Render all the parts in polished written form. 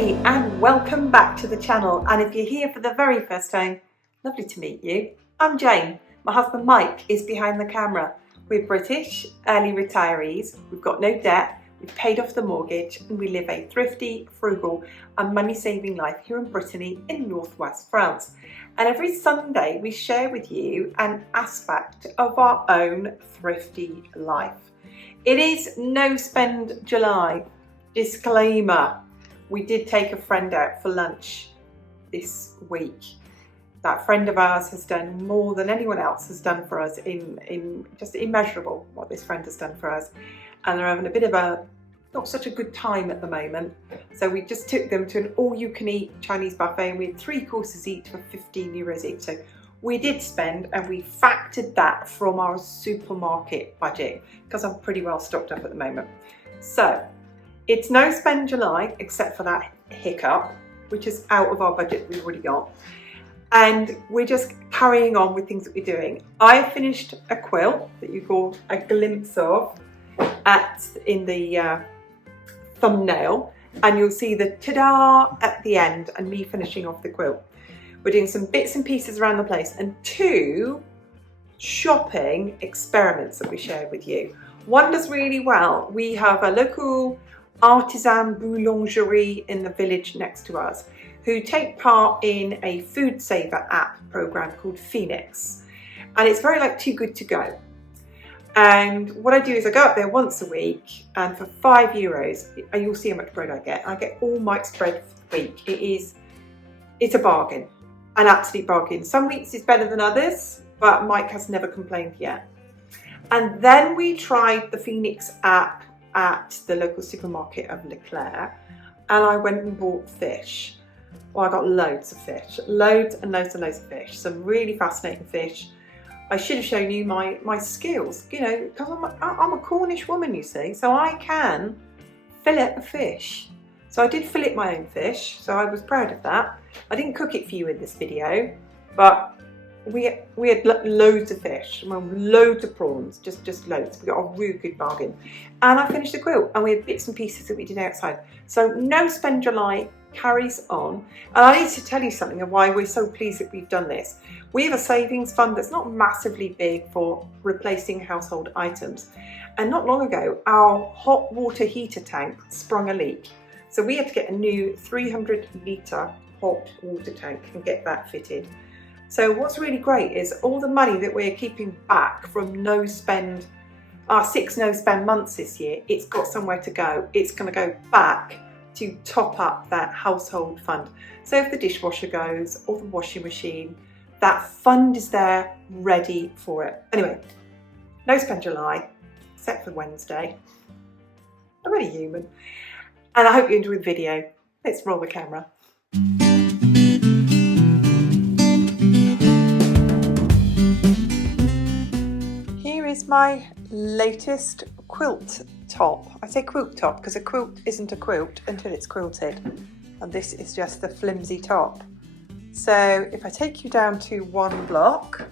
Brittany and welcome back to the channel, and if you're here for the very first time, lovely to meet you. I'm Jane. My husband Mike is behind the camera. We're British, early retirees, we've got no debt, we've paid off the mortgage and we live a thrifty, frugal and money saving life here in Brittany in northwest France. And every Sunday we share with you an aspect of our own thrifty life. It is no spend July. Disclaimer, we did take a friend out for lunch this week. That friend of ours has done more than anyone else has done for us, in just immeasurable what this friend has done for us. And they're having a bit of a not such a good time at the moment. So we just took them to an all-you-can-eat Chinese buffet and we had 3 courses each for 15 euros each. So we did spend, and we factored that from our supermarket budget because I'm pretty well stocked up at the moment. So it's no spend July, except for that hiccup, which is out of our budget we've already got. And we're just carrying on with things that we're doing. I finished a quilt that you got a glimpse of in the thumbnail, and you'll see the ta-da at the end and me finishing off the quilt. We're doing some bits and pieces around the place and 2 shopping experiments that we shared with you. One does really well. We have a local artisan boulangerie in the village next to us who take part in a food saver app program called Phoenix, and it's very like Too Good To Go. And what I do is I go up there once a week, and for €5, and you'll see how much bread I get. I get all Mike's bread for the week. It's a bargain, an absolute bargain. Some weeks is better than others, but Mike has never complained yet. And then we tried the Phoenix app at the local supermarket of Leclerc, and I went and bought fish. Well, I got loads of fish, loads and loads and loads of fish, some really fascinating fish. I should have shown you my skills, you know, because I'm a Cornish woman, you see, so I can fillet a fish. So I did fillet my own fish, so I was proud of that. I didn't cook it for you in this video, but we had loads of fish, loads of prawns, just loads. We got a really good bargain. And I finished the quilt, and we had bits and pieces that we did outside. So no spend July carries on. And I need to tell you something of why we're so pleased that we've done this. We have a savings fund that's not massively big for replacing household items. And not long ago, our hot water heater tank sprung a leak. So we had to get a new 300-litre hot water tank and get that fitted. So what's really great is all the money that we're keeping back from our 6 no spend months this year, it's got somewhere to go. It's going to go back to top up that household fund. So if the dishwasher goes or the washing machine, that fund is there ready for it. Anyway, no spend July, except for Wednesday. I'm only human. And I hope you enjoyed the video. Let's roll the camera. Here is my latest quilt top. I say quilt top because a quilt isn't a quilt until it's quilted, and this is just the flimsy top. So if I take you down to one block,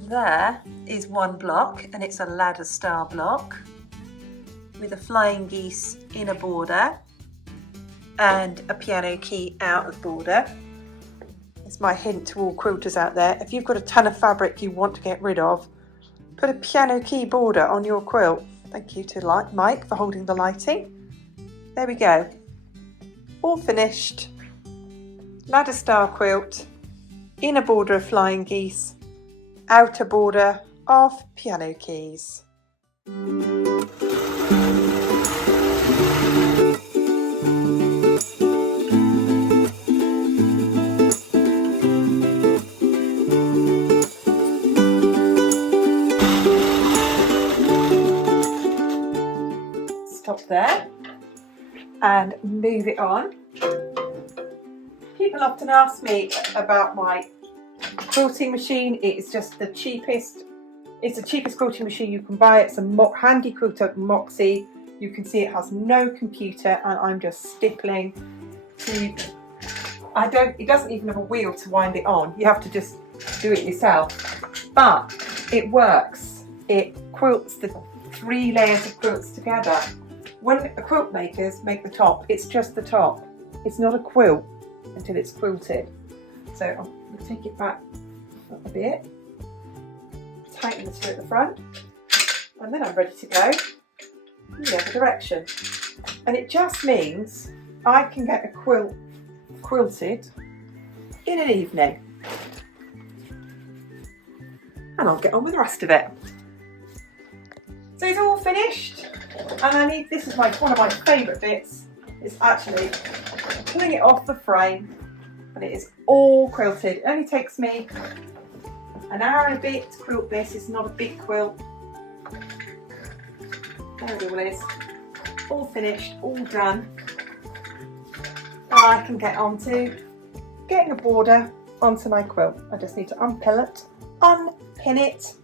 there is one block, and it's a ladder star block with a flying geese in a border and a piano key out of border. It's my hint to all quilters out there. If you've got a ton of fabric you want to get rid of, put a piano key border on your quilt. Thank you to Mike for holding the lighting. There we go. All finished. Ladder star quilt, inner border of flying geese, outer border of piano keys. Stop there and move it on. People often ask me about my quilting machine. It is just the cheapest. It's the cheapest quilting machine you can buy. It's a handy quilter Moxie. You can see it has no computer, and I'm just stippling. It doesn't even have a wheel to wind it on. You have to just do it yourself. But it works. It quilts the 3 layers of quilts together. When quilt makers make the top, it's just the top. It's not a quilt until it's quilted. So I'm going to take it back a bit, tighten the two at the front, and then I'm ready to go in the other direction. And it just means I can get a quilt quilted in an evening. And I'll get on with the rest of it. So it's all finished, and this is one of my favourite bits, is actually pulling it off the frame, and it is all quilted. It only takes me an hour and a bit to quilt this. It's not a big quilt. There it all is, all finished, all done. And I can get on to getting a border onto my quilt. I just need to unpin it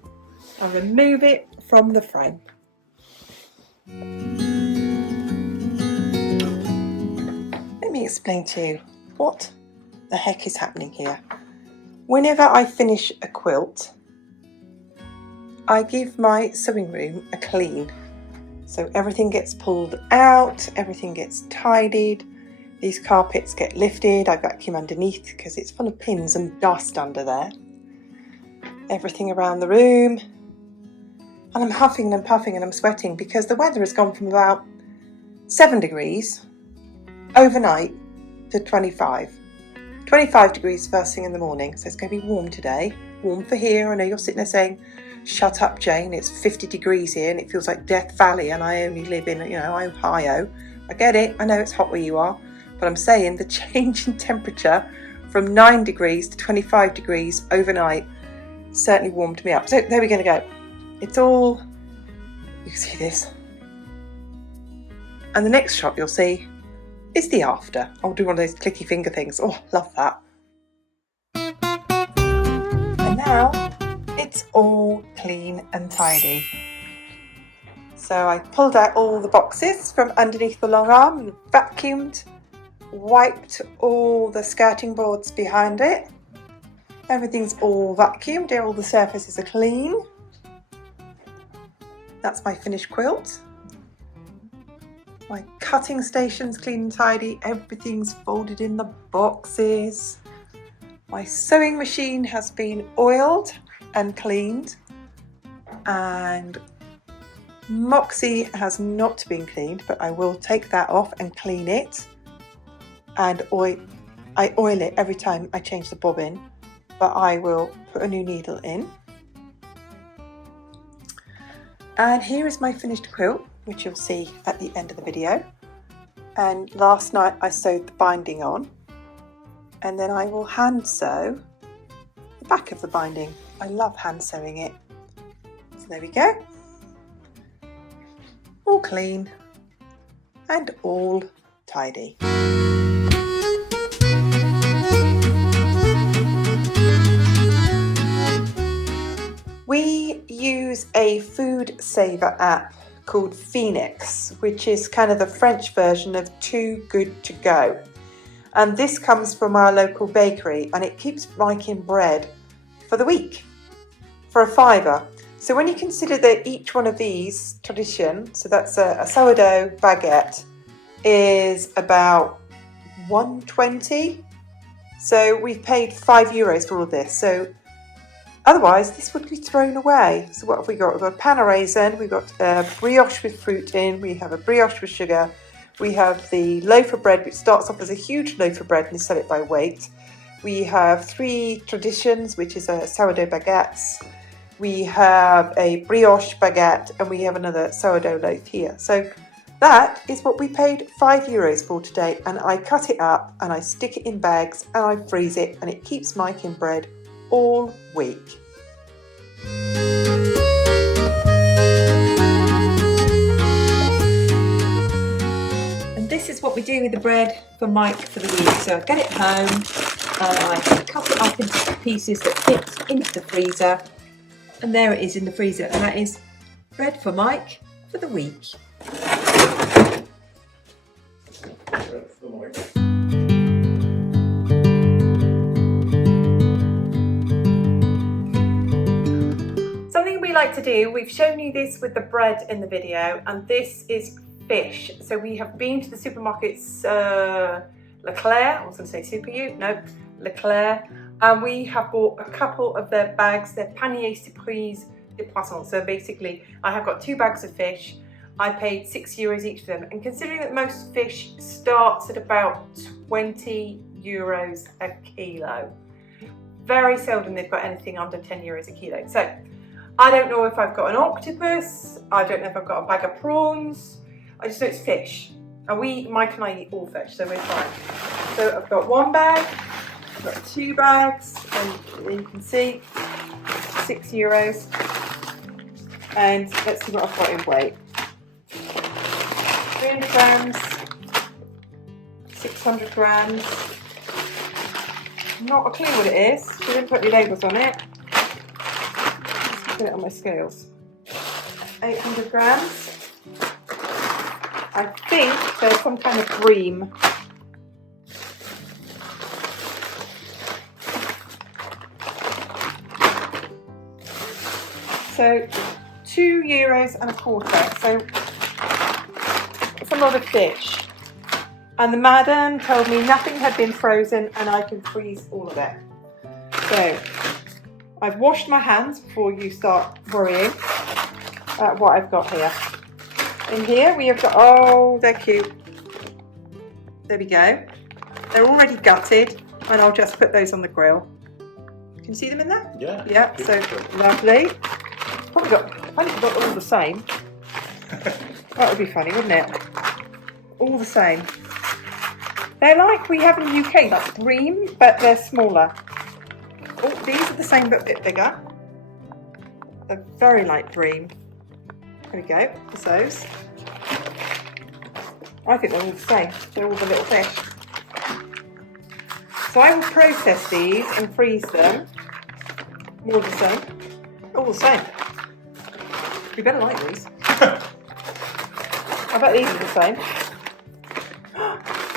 and remove it from the frame. Let me explain to you what the heck is happening here. Whenever I finish a quilt, I give my sewing room a clean. So everything gets pulled out, everything gets tidied, these carpets get lifted, I vacuum underneath because it's full of pins and dust under there. Everything around the room, and I'm huffing and puffing and I'm sweating because the weather has gone from about 7 degrees overnight to 25 degrees first thing in the morning. So it's going to be warm today, warm for here. I know you're sitting there saying, shut up Jane, it's 50 degrees here and it feels like Death Valley and I only live in, Ohio. I get it, I know it's hot where you are, but I'm saying the change in temperature from 9 degrees to 25 degrees overnight certainly warmed me up. So there we're going to go. It's all, you can see this. And the next shot you'll see is the after. I'll do one of those clicky finger things. Oh, love that. And now it's all clean and tidy. So I pulled out all the boxes from underneath the long arm and vacuumed, wiped all the skirting boards behind it. Everything's all vacuumed, all the surfaces are clean. That's my finished quilt. My cutting station's clean and tidy, everything's folded in the boxes. My sewing machine has been oiled and cleaned, and Moxie has not been cleaned, but I will take that off and clean it. And I oil it every time I change the bobbin, but I will put a new needle in. And here is my finished quilt, which you'll see at the end of the video. And last night I sewed the binding on, and then I will hand sew the back of the binding. I love hand sewing it. So there we go. All clean and all tidy. We use a food saver app called Phoenix, which is kind of the French version of Too Good To Go. And this comes from our local bakery, and it keeps making bread for the week for £5. So when you consider that each one of these tradition, so that's a sourdough baguette, is about £1.20. So we've paid €5 for all of this. So otherwise, this would be thrown away. So what have we got? We've got a pan of raisin, we've got a brioche with fruit in, we have a brioche with sugar, we have the loaf of bread, which starts off as a huge loaf of bread and you sell it by weight. We have 3 traditions, which is a sourdough baguettes. We have a brioche baguette, and we have another sourdough loaf here. So that is what we paid €5 for today, and I cut it up and I stick it in bags and I freeze it, and it keeps making bread all week. And this is what we do with the bread for Mike for the week. So I get it home and I cut it up into pieces that fit into the freezer, and there it is in the freezer, and that is bread for Mike for the week. Something we like to do, we've shown you this with the bread in the video, and this is fish. So we have been to the supermarkets, Leclerc, I was going to say Super U, no, Leclerc, and we have bought a couple of their bags, their panier surprise de poisson. So basically, I have got 2 bags of fish. I paid €6 each for them, and considering that most fish starts at about €20 a kilo, very seldom they've got anything under €10 a kilo. So I don't know if I've got an octopus, I don't know if I've got a bag of prawns, I just know it's fish. And Mike and I eat all fish, so we're fine. So I've got 1 bag, I've got 2 bags, and you can see €6. And let's see what I've got in weight. 300 grams, 600 grams. Not a clue what it is. She didn't put any labels on it. Let's put it on my scales. 800 grams. I think there's some kind of bream. So €2.25. So it's a lot of fish. And the madam told me nothing had been frozen and I can freeze all of it. So I've washed my hands before you start worrying at what I've got here. In here we have got, oh, they're cute. There we go. They're already gutted, and I'll just put those on the grill. Can you see them in there? Yeah. Yeah, so lovely. Probably got all the same. That would be funny, wouldn't it? All the same. They're like we have in the UK, like bream, but they're smaller. Oh, these are the same but a bit bigger. They're very light bream. There we go, there's those. I think they're all the same. They're all the little fish. So I will process these and freeze them. All the same. All the same. You better like these. I bet these are the same.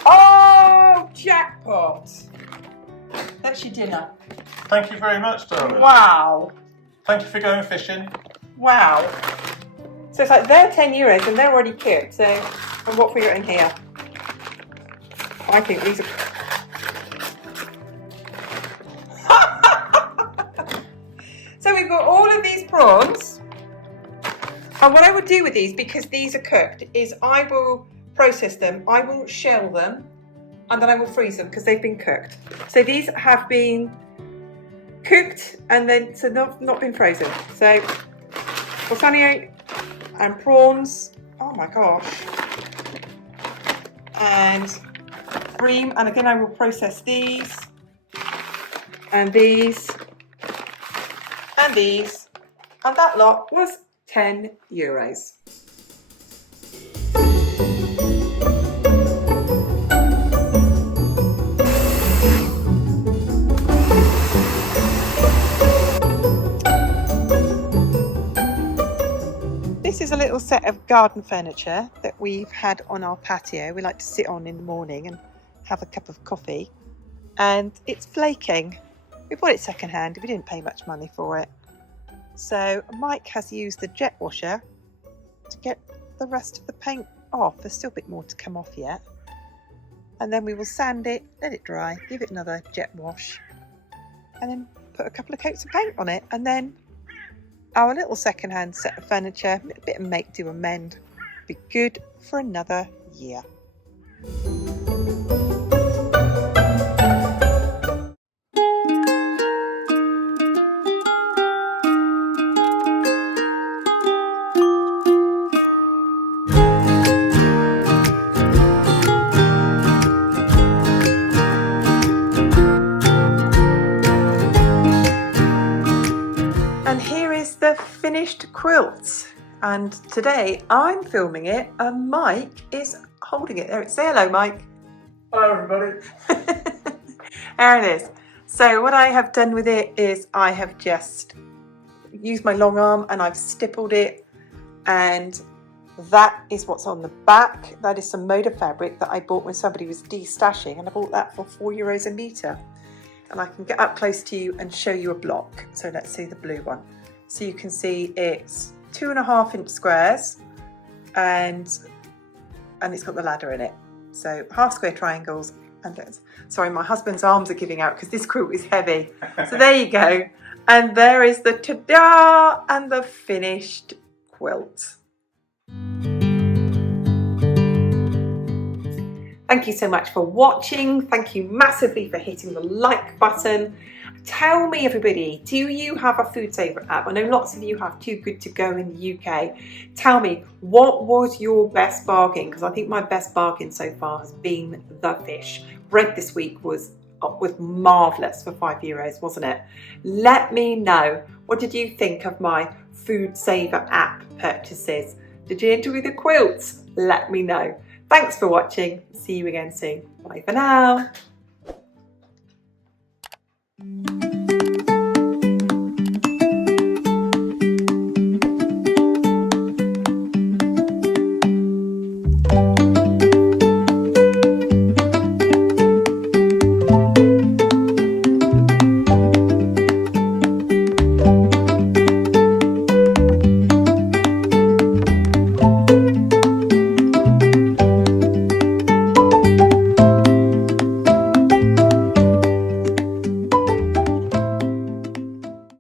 Oh, jackpot! That's your dinner. Thank you very much, darling. Wow. Thank you for going fishing. Wow. So it's like they're €10 and they're already cooked. So, and what have we got in here? I think these are. So we've got all of these prawns. And what I would do with these, because these are cooked, is I will process them, I will shell them, and then I will freeze them because they've been cooked. So these have been cooked and then not been frozen. So balsamic and prawns, oh my gosh, and bream, and again I will process these and these and these, and that lot was €10. This is a little set of garden furniture that we've had on our patio. We like to sit on in the morning and have a cup of coffee, and it's flaking. We bought it second hand, we didn't pay much money for it. So Mike has used the jet washer to get the rest of the paint off. There's still a bit more to come off yet. And then we will sand it, let it dry, give it another jet wash, and then put a couple of coats of paint on it. And then our little second-hand set of furniture, a bit of make, do, amend, be good for another year. And here is the finished quilt, and today I'm filming it and Mike is holding it. There, say hello, Mike. Hello everybody. There it is. So what I have done with it is I have just used my long arm and I've stippled it, and that is what's on the back. That is some moda fabric that I bought when somebody was de-stashing, and I bought that for €4 a metre. And I can get up close to you and show you a block. So let's see the blue one. So you can see it's 2.5 inch squares, and and it's got the ladder in it. So half square triangles and those. Sorry, my husband's arms are giving out because this quilt is heavy. So there you go. And there is the ta-da and the finished quilt. Thank you so much for watching. Thank you massively for hitting the like button. Tell me, everybody, do you have a food saver app? I know lots of you have Too Good To Go in the UK. Tell me, what was your best bargain? Because I think my best bargain so far has been the fish. Bread this week was marvellous for €5, wasn't it? Let me know, what did you think of my food saver app purchases? Did you enjoy the quilts? Let me know. Thanks for watching. See you again soon. Bye for now.